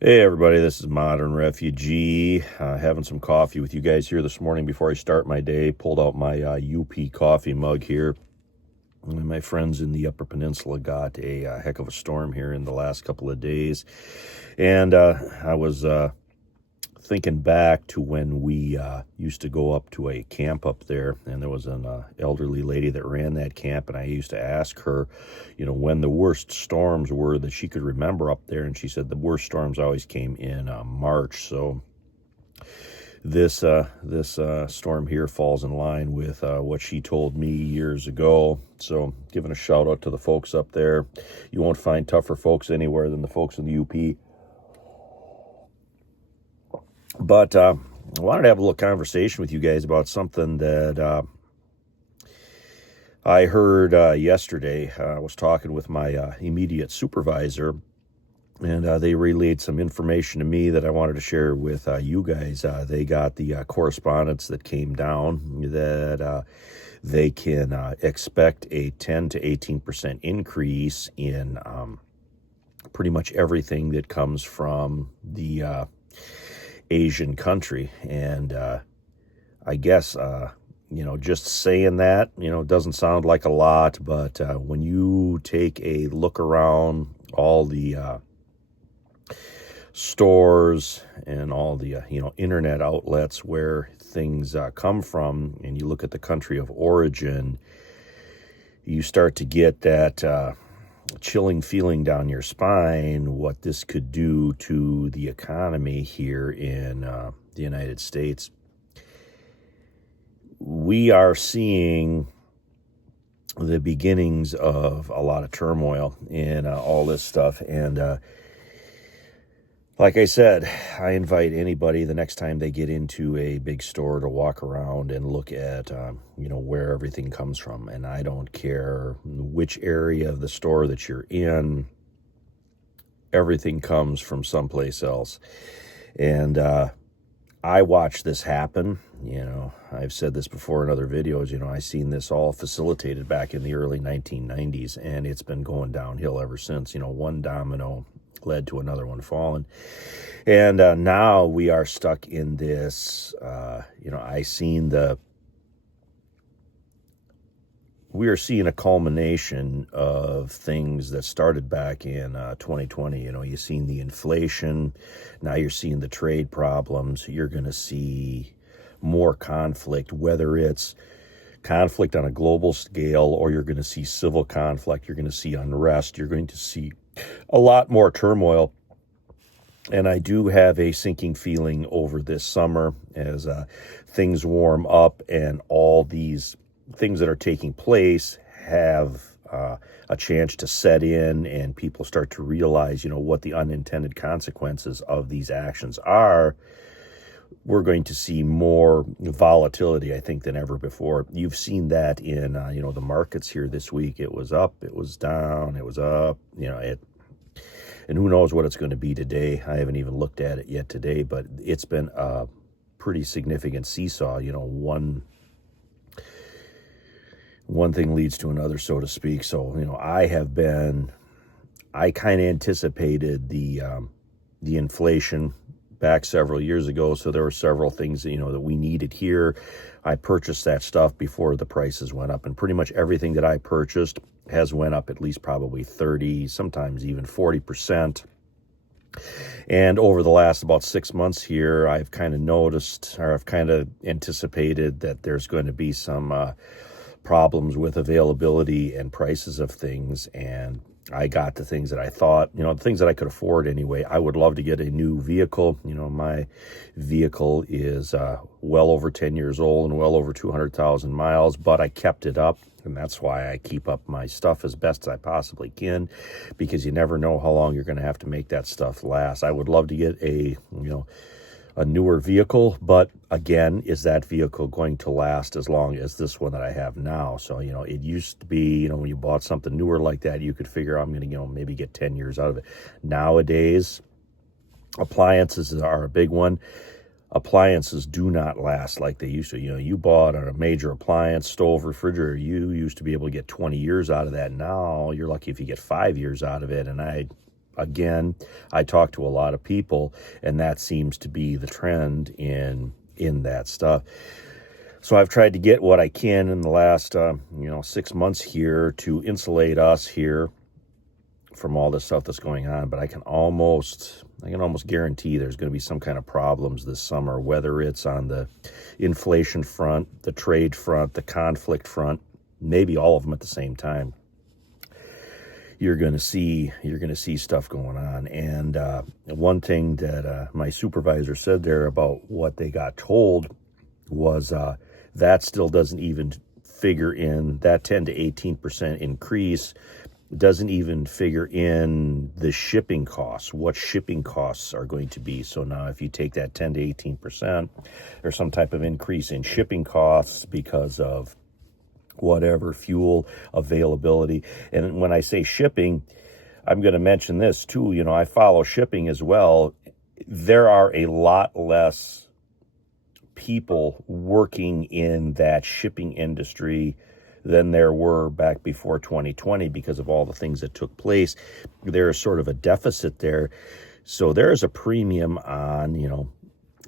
Hey everybody, this is Modern Refugee. Having some coffee with you guys here this morning before I start my day. Pulled out my UP coffee mug here. And my friends in the Upper Peninsula got a heck of a storm here in the last couple of days. And I was thinking back to when we used to go up to a camp up there, and there was an elderly lady that ran that camp, and I used to ask her, when the worst storms were that she could remember up there, and she said the worst storms always came in March. So this storm here falls in line with what she told me years ago. So giving a shout out to the folks up there. You won't find tougher folks anywhere than the folks in the UP. But I wanted to have a little conversation with you guys about something that I heard yesterday. I was talking with my immediate supervisor, and they relayed some information to me that I wanted to share with you guys. They got the correspondence that came down that they can expect a 10 to 18% increase in pretty much everything that comes from the Asian country. And I guess just saying that doesn't sound like a lot, but when you take a look around all the stores and all the internet outlets where things come from, and you look at the country of origin, you start to get that chilling feeling down your spine what this could do to the economy here in the United States. We are seeing the beginnings of a lot of turmoil in all this stuff. And like I said, I invite anybody the next time they get into a big store to walk around and look at, where everything comes from. And I don't care which area of the store that you're in, everything comes from someplace else. And I watched this happen. I've said this before in other videos. I seen this all facilitated back in the early 1990s, and it's been going downhill ever since. One domino led to another one falling. And now we are stuck in this, we are seeing a culmination of things that started back in 2020. You've seen the inflation. Now you're seeing the trade problems. You're going to see more conflict, whether it's conflict on a global scale or you're going to see civil conflict. You're going to see unrest. You're going to see a lot more turmoil. And I do have a sinking feeling over this summer as things warm up and all these things that are taking place have a chance to set in, and people start to realize, what the unintended consequences of these actions are. We're going to see more volatility, I think, than ever before. You've seen that in, the markets here this week. It was up, it was down, it was up, and who knows what it's going to be today. I haven't even looked at it yet today, but it's been a pretty significant seesaw. One thing leads to another, so to speak. So, I kind of anticipated the inflation back several years ago. So there were several things, that we needed here. I purchased that stuff before the prices went up, and pretty much everything that I purchased has went up at least probably 30, sometimes even 40%. And over the last about 6 months here, I've kind of noticed, or I've kind of anticipated that there's going to be some problems with availability and prices of things. And I got the things that I thought, the things that I could afford anyway. I would love to get a new vehicle. My vehicle is well over 10 years old and well over 200,000 miles, but I kept it up. And that's why I keep up my stuff as best as I possibly can, because you never know how long you're going to have to make that stuff last. I would love to get a newer vehicle, but again, is that vehicle going to last as long as this one that I have now? So, it used to be, when you bought something newer like that, you could figure I'm going to, maybe get 10 years out of it. Nowadays, appliances are a big one. Appliances do not last like they used to. You bought a major appliance, stove, refrigerator, you used to be able to get 20 years out of that. Now you're lucky if you get 5 years out of it. And Again, I talk to a lot of people, and that seems to be the trend in that stuff. So I've tried to get what I can in the last 6 months here to insulate us here from all this stuff that's going on, but I can almost guarantee there's going to be some kind of problems this summer, whether it's on the inflation front, the trade front, the conflict front, maybe all of them at the same time. You're going to see stuff going on. And one thing that my supervisor said there about what they got told was that still doesn't even figure in, that 10 to 18% increase doesn't even figure in the shipping costs, what shipping costs are going to be. So now if you take that 10 to 18%, there's some type of increase in shipping costs because of whatever, fuel availability. And when I say shipping, I'm going to mention this too. I follow shipping as well. There are a lot less people working in that shipping industry than there were back before 2020 because of all the things that took place. There's sort of a deficit there. So there's a premium on,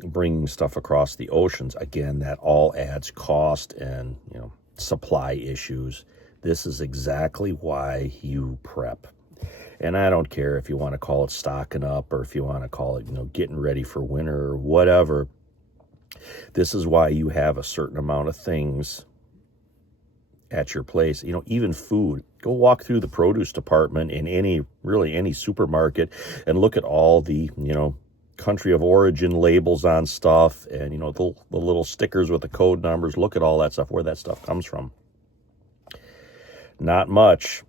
bringing stuff across the oceans. Again, that all adds cost and, supply issues. This is exactly why you prep. And I don't care if you want to call it stocking up or if you want to call it, getting ready for winter or whatever. This is why you have a certain amount of things at your place. Even food. Go walk through the produce department in any supermarket and look at all the, country of origin labels on stuff and, the little stickers with the code numbers. Look at all that stuff, where that stuff comes from. Not much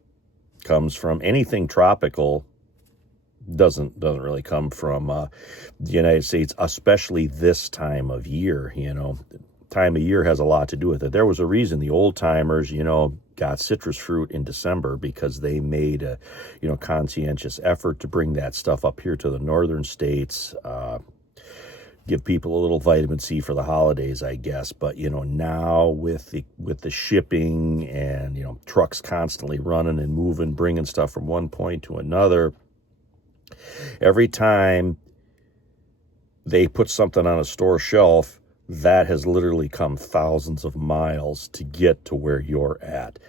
comes from anything tropical. Doesn't really come from the United States, especially this time of year. Time of year has a lot to do with it. There was a reason the old timers, got citrus fruit in December, because they made a, conscientious effort to bring that stuff up here to the northern states, give people a little vitamin C for the holidays, I guess. But, now with the shipping and, trucks constantly running and moving, bringing stuff from one point to another, every time they put something on a store shelf, that has literally come thousands of miles to get to where you're at.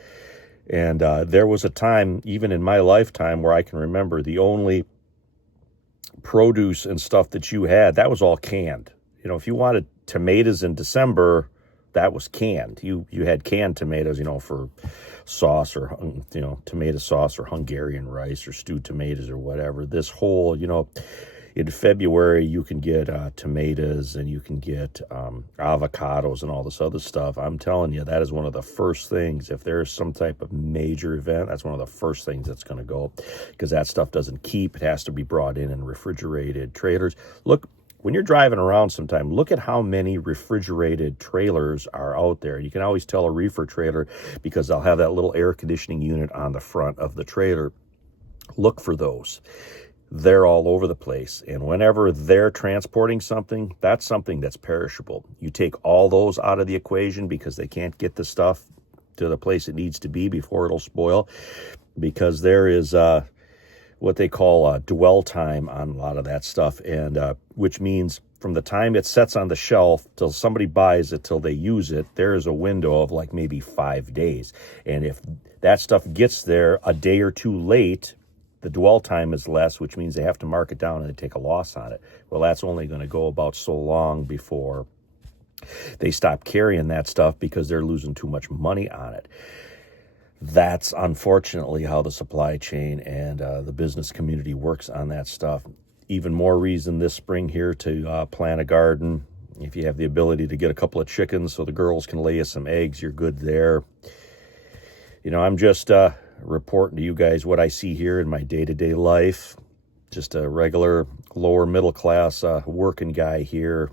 And there was a time, even in my lifetime, where I can remember the only produce and stuff that you had, that was all canned. If you wanted tomatoes in December, that was canned. You had canned tomatoes, for sauce or, tomato sauce or Hungarian rice or stewed tomatoes or whatever. This whole, in February, you can get tomatoes and you can get avocados and all this other stuff. I'm telling you, that is one of the first things. If there's some type of major event, that's one of the first things that's going to go, because that stuff doesn't keep. It has to be brought in refrigerated trailers. Look, when you're driving around sometime, look at how many refrigerated trailers are out there. You can always tell a reefer trailer because they'll have that little air conditioning unit on the front of the trailer. Look for those. They're all over the place. And whenever they're transporting something, that's something that's perishable. You take all those out of the equation because they can't get the stuff to the place it needs to be before it'll spoil, because there is what they call dwell time on a lot of that stuff, and which means from the time it sets on the shelf till somebody buys it till they use it, there is a window of like maybe 5 days. And if that stuff gets there a day or two late, the dwell time is less, which means they have to mark it down and they take a loss on it. Well, that's only going to go about so long before they stop carrying that stuff because they're losing too much money on it. That's unfortunately how the supply chain and the business community works on that stuff. Even more reason this spring here to plant a garden. If you have the ability to get a couple of chickens so the girls can lay you some eggs, you're good there. I'm just reporting to you guys what I see here in my day-to-day life. Just a regular lower middle class working guy here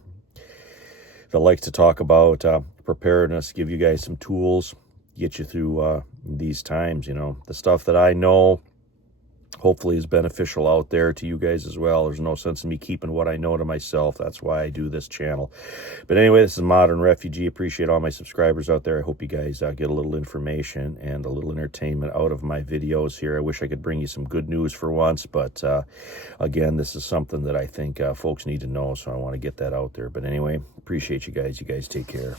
that likes to talk about preparedness, give you guys some tools, get you through these times. The stuff that I know, hopefully is beneficial out there to you guys as well. There's no sense in me keeping what I know to myself. That's why I do this channel. But anyway, this is Modern Refugee. Appreciate all my subscribers out there. I hope you guys get a little information and a little entertainment out of my videos here. I wish I could bring you some good news for once, but again, this is something that I think folks need to know, so I want to get that out there. But anyway, appreciate you guys. You guys take care.